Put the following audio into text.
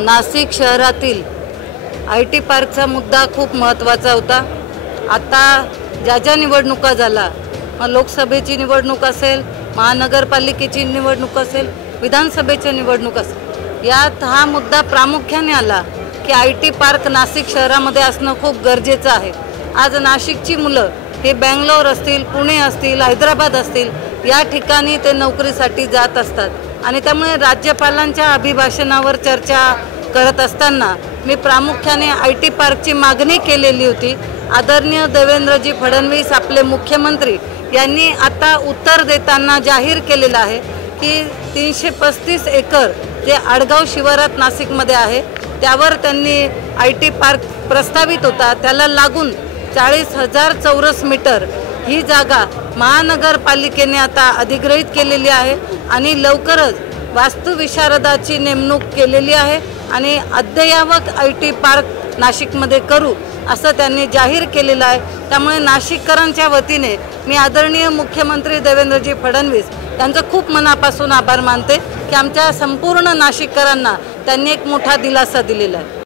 नाशिक शहरातील IT पार्कचा मुद्दा खूप महत्त्वाचा होता। आता ज्या निवडणुका झाला, मग लोकसभेची निवडणूक असेल, महानगरपालिकेची निवडणूक असेल, विधानसभेची निवडणूक असेल, यात हा मुद्दा प्रामुख्याने आला की IT पार्क नाशिक शहरामध्ये असणं खूप गरजेचं आहे। आज नाशिकची मुलं हे बेंगलोर असतील, पुणे असतील, हैदराबाद असतील, या ठिकाणी ते नोकरीसाठी जात असतात आणि त्यामुळे राज्यपालांच्या अभिभाषणावर चर्चा करत असताना मी प्रामुख्याने IT पार्कची मागणी केलेली होती। आदरणीय देवेंद्रजी फडणवीस आपले मुख्यमंत्री यांनी आता उत्तर देताना जाहीर केलेलं आहे की 335 एकर जे आडगाव शिवारात नाशिकमध्ये आहे त्यावर त्यांनी IT पार्क प्रस्तावित होता, त्याला लागून 40,000 चौरस मीटर ही जागा महानगरपालिकेने आता अधिग्रहित केलेली आहे आणि लवकरच वास्तुविशारदाची नेमणूक केलेली आहे आणि अद्ययावत IT पार्क नाशिकमध्ये करू असं त्यांनी जाहीर केलेलं आहे। त्यामुळे नाशिककरांच्या वतीने मी आदरणीय मुख्यमंत्री देवेंद्रजी फडणवीस यांचं खूप मनापासून आभार मानते की आमच्या संपूर्ण नाशिककरांना त्यांनी एक मोठा दिलासा दिलेला आहे।